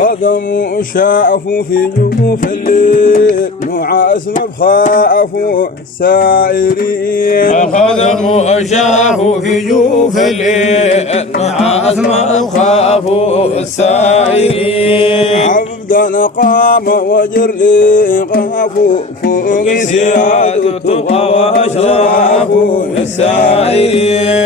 الخدم شافوا في جوف الليل نعاس مبخافوا السائرين الخدم شافوا في جوف الليل نعاس مبخافوا السائرين عبدا قام وجر لقافوا فوق سياد التقى واشرافوا السائرين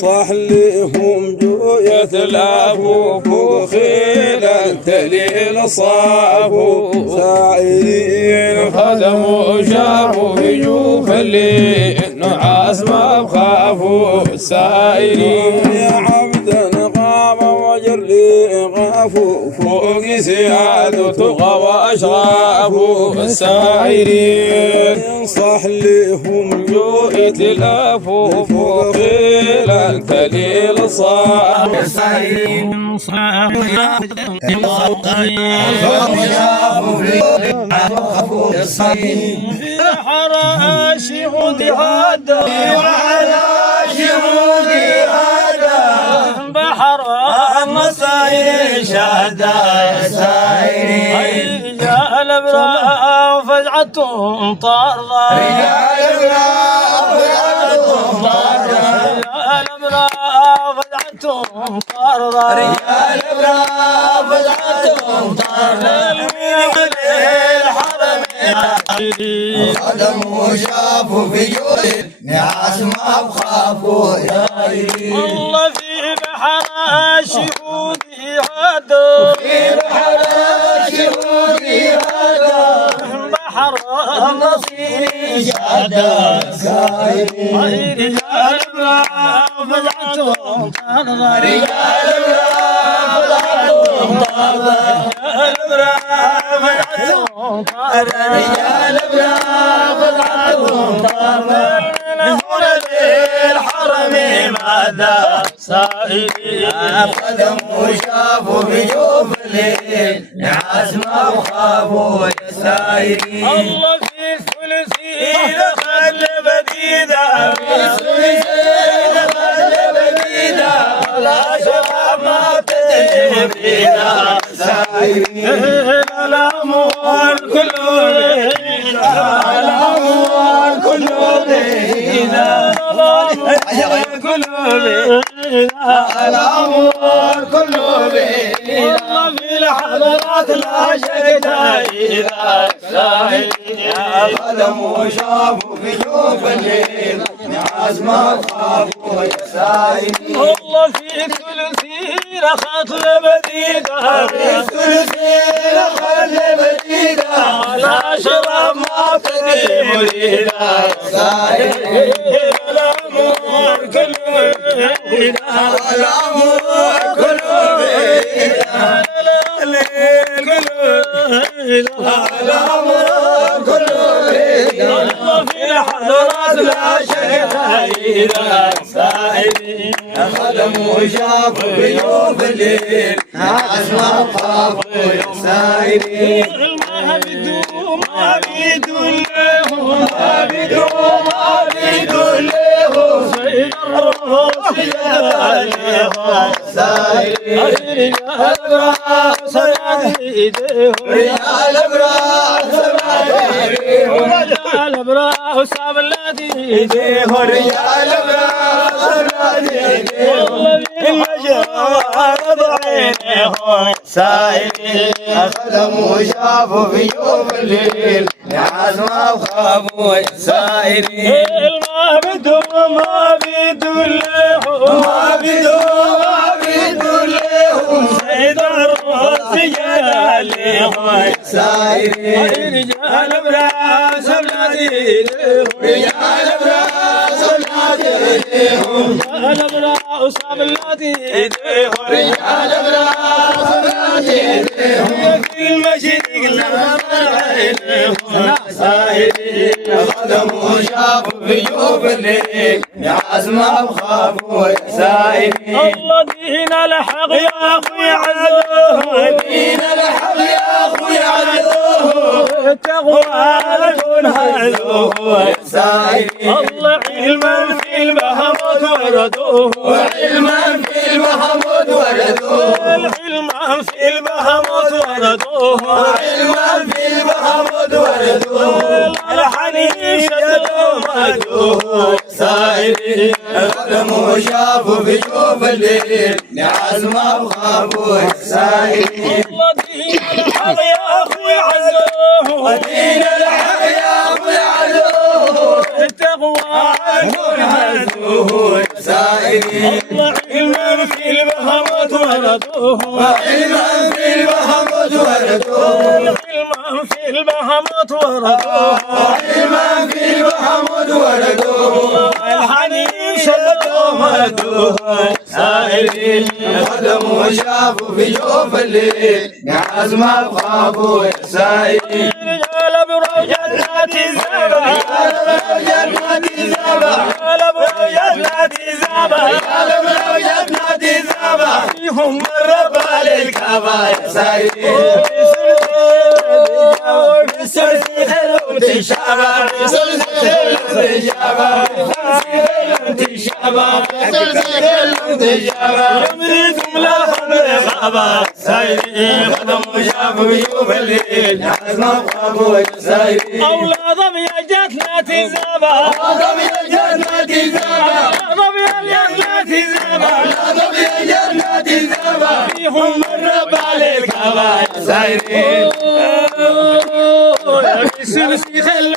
صح لهم جوية الافو فوق خيل التليل صافوا سائرين خدموا شافوا في جوف الليل نعاس ما بخافوا السائرين يا عبدا قام وجر لقافوا فوق سياد التقى واشرافوا السائرين صح لهم جوية الافو فوق خيل التليل صافوا السائرين حراش يهودي هذا بحر المصاير شهدا سائرين رجال ابراء وفزعتهم طارة رجال ابراء وفزعتهم طارة رجال ابراء وفزعتهم طارة خدموا شافوا في جويل نعاس ما بخافوا الله في بحر شهودي هذا في بحر شهودي هذا بحر النصير شهدا سائرين رجال ابراء فزعتهم طارة رجال ابراء فزعتهم طارة رجال ابراء فزعتهم طارة رجال ابراء فزعتهم طارة هنا للحرم ماذا سائلين خدموا شافوا في جوف الليل نعاس ما بخافوا السائرين الله في الثلثين خل بديدا في الثلثين خل بديدا لا شباب ما تدري بيدا سائرين الأموال كله الأموال كله بينا الأموال كله بينا والله في الحضرات لا شك خدموا شافوا في جوف الليل نعاس ما بخافوا السائرين والله في ثلثين خطل بديدة في الثلثين خل بديدة لا شراب ما تدري مريدة سائرين الأمور كله الأمور كله بينا الأمور كله بينا الله في الحضرات لا شك خدموا شافوا في جوف الليل نعاس ما بخافوا السائرين ما بدون له ما بدون له سيد الروس سائرين رجال ابراء رجال ابراء وصاب الذي رجال ابراء سائلين خدموا شافوا في يوم الليل نعاس ما بخافوا السائرين ما بدهم ما بدهم ما بدون لهم سيد الروس جلالهم سائرين رجال براس بلادي رجال براس بلادهم رجال براس بلادي رجال براس بلادهم في المشرق سائرين خدموا شافوا في جوف الليل نعاس ما بخافوا سائرين الله دين الحق يا اخوي عزوه دين الحق يا اخوي عدوه التقوى تنهزه سائرين الله علما في المهموت وردوه وعلما في المحمود وردوه علما في المهموت وردوه وعلما في المحمود وردوه الحنين شدوا مدوه سائرين قدموا شافوا في جوف الليل نعاس ما بخافوا سائرين والله دين الحق يا اخوي عزوه دين الحق يا ابو العدو التقوى تنهزه سائرين الله علما في المهموت وردوه وعلما في المحمود وردوه علما في المهموت وردوه وعلما في المحمود وردوه الحنين شدوا مدوه سائرين قدموا شافوا في جوف الليل نعاس ما بخافوا سائرين رجال ابرو جنات الزبا جنات الزبا رجال ابرو جنات الزبا جنات الزبا فيهم من رب للكبايا سائرين بالسلسل انتشابا سلسل انتشابا يمريكم لا حمل غابا سائرين قدموا شافوا بيوف الليل نعاس ما بخافوا سائرين أولادهم يا جاتنا تزابا أولادهم يا جنات الزبا أولادهم يا جاتنا تزابا أولادهم يا جنات الزبا فيهم من رب للكبايا سائرين بالسلسل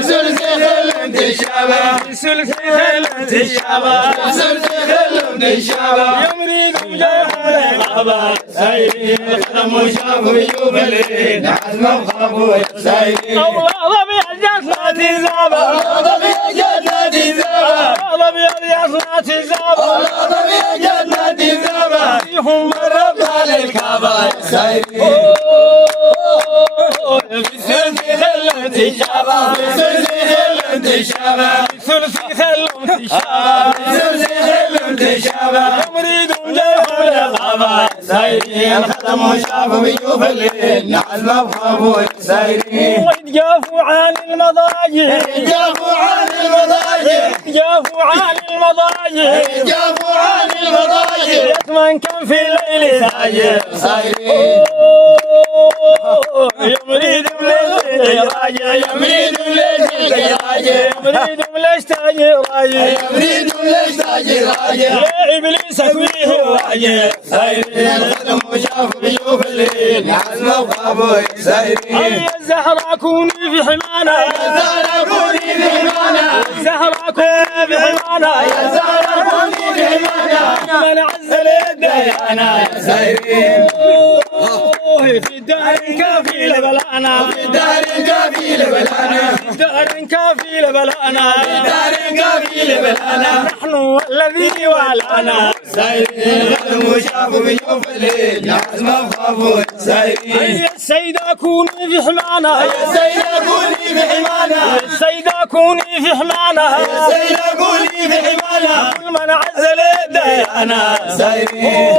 سلسل انتشابا بالسلسل انتشابا يمريكم جوهر غابا سائرين قدموا شافوا بيوف الليل نعاس ما بخافوا سائرين أولادهم يا جاتنا تزابا أولادهم يا جنات الزبا أولادهم يا جاتنا تزابا أولادهم يا جنات الزبا فيهم من رب للكبايا سائرين بالسلسل انتشابا سلسل انتشابا بالسلسل انتشابا سلسل انتشابا يمريكم جوهر غابا سائرين قدموا شافوا بيوف الليل نعاس ما بخافوا سائرين وإذ جافوا عن المضاجع جافوا عن المضاجع جافوا عن المضاجع جافوا عن المضاجع يتمن كان في الليل ساجع سائرين يمريد ليش راجع يمريد ليش راجع يمريد ليش تاجي راجع يمريد ليش تاجي راجع يا إبليس أكويه راجع سائرين قدموا شافوا بيوف الليل نعاس ما بخافوا سائرين أي الزهرة كوني في حمانا الزهرة كوني في حمانا الزهرة كوني في حمانا الزهرة كوني في حمانا من عزل ديانا سائرين في الدار كافي لبلانا في دار كافي لبلانا في دار كافي لبلانا دار كافي لبلانا نحن الذي والانا سائرين قدموا شافوا بيوف الليل نعاس ما بخافوا سائرين أي السيدة كوني في حمانا السيدة كوني في حمانا السيدة كوني في حمانا السيدة كوني في حمانا كل من عزل ديانا سائرين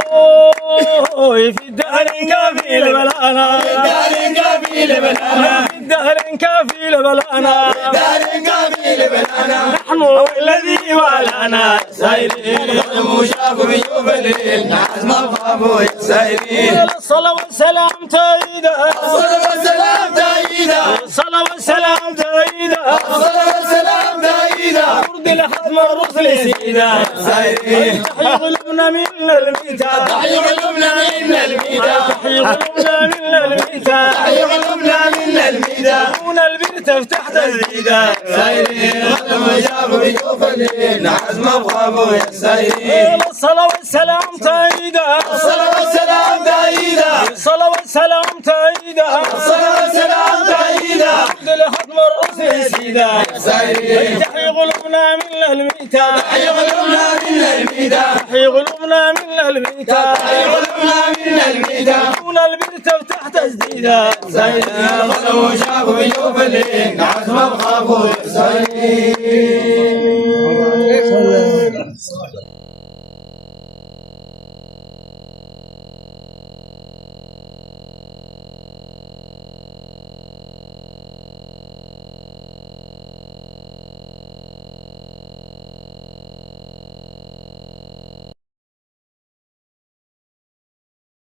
في الدار كافي لبلانا دار كافي لبلانا في الدار كافي لبلانا دار كافي لبلانا نحن الذي والانا سائرين قدموا شافوا بيوف الليل نعاس ما بخافوا سائرين الصلاة والسلام تايدا الصلاة والسلام تأييدا الصلاة والسلام تايدا الصلاة والسلام تأييدا ورد لحتم الرسل سيدا سائرين تحيي قلوبنا من الميتة تحيي قلوبنا من الميدان تحيي قلوبنا من الميتة تحيي قلوبنا من الميدان دون البرت تحت الزيدة سائرين قدموا شافوا بيوف الليل نعاس ما بخافوا سائرين الصلاة والسلام تايدا الصلاة والسلام تأييدا الصلاة والسلام تايدا الصلاة والسلام تأييدا ورد لحتم الرسل سيدا سائرين تحيي قلوبنا من الميتة تحيي قلوبنا من الميدان تحيي قلوبنا من الميتة تحيي قلوبنا من الميدان دون البرت تحت الزيدة سائرين قدموا شافوا بيوف الليل نعاس ما بخافوا سائرين